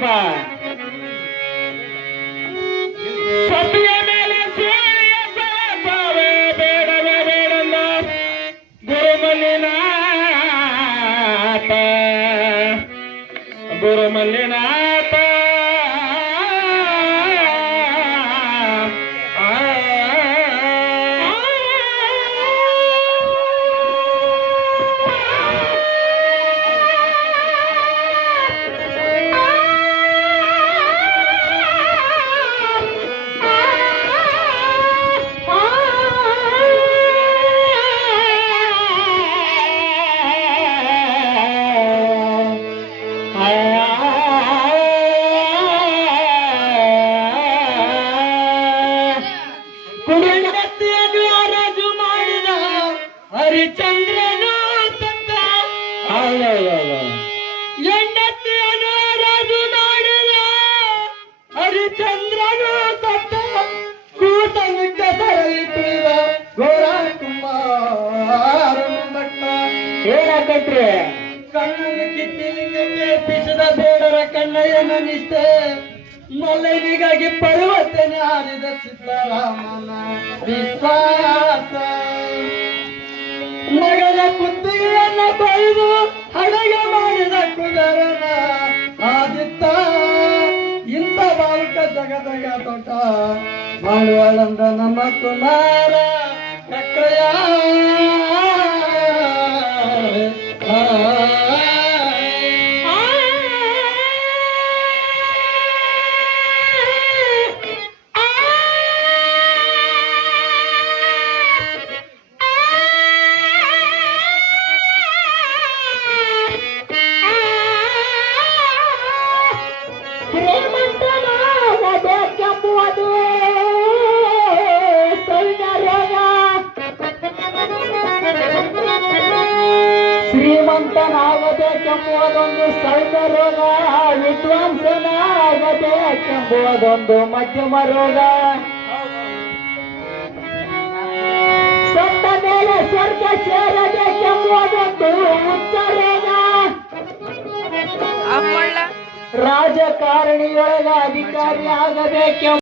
ನೋಡಪ್ಪ ಸತಿಯ ಮೇಲೆ ಸಾವೇ ಬೇಡವೇ ಬೇಡಂದ ಗುರುಮಲ್ಲಿನಾಥ ರಾಜು ಮಾಡಿದ ಹರಿಚಂದ್ರನು ಸತ್ತ ಹೆಂಡತಿಯನ್ನು ರಾಜು ಮಾಡಿದ ಹರಿಚಂದ್ರನು ಸತ್ತ ಕೂತನು ಕೆಸರಲ್ಲಿ ತುಳಿದ ಘೋರ ಕುಮಾರನು ಭಟ್ಟ ಹೇಳಕಟ್ರಿ ಕಣ್ಣನ್ನು ಕಿತ್ತಿಲಿಂಗಕ್ಕೆ ಪಿಸದ ಬೇಡರ ಕಣ್ಣಯ್ಯನ ನಿಷ್ಠೆ ಮಲ್ಲನಿಗಾಗಿ ಪರ್ವತನೆ ಆಡಿದ ಸಿದ್ದರಾಮನ ವಿಶ್ವಾಸ ಮಗನ ಕುತ್ತಿಗೆಯನ್ನ ಕೊಯ್ದು ಹಡಗೆ ಮಾಡಿದ ಕುದರನ ಆದಿತ್ತ ಇಂಥ ಬಾಲಕ ಜಗದಗ ದೊಡ್ಡ ಮಾಡುವಳಂದ ನಮ್ಮ ಕುಮಾರ ಕಕ್ಕಯ್ಯ ಶ್ರೀಮಂತನಾಗಬೇಕೆಂಬುದೊಂದು ಸಣ್ಣ ರೋಗ ವಿದ್ವಾಂಸನಾಗಬೇಕೆಂಬುದೊಂದು ಮಧ್ಯಮ ರೋಗ ಸತ್ತ ಮೇಲೆ ಸ್ವರ್ಗ ಸೇರಬೇಕೆಂಬುದೊಂದು ಉಚ್ಚ ರೋಗ ರಾಜಕಾರಣಿಯೊಳಗ ಅಧಿಕಾರಿ ಆಗಬೇಕೆಂಬ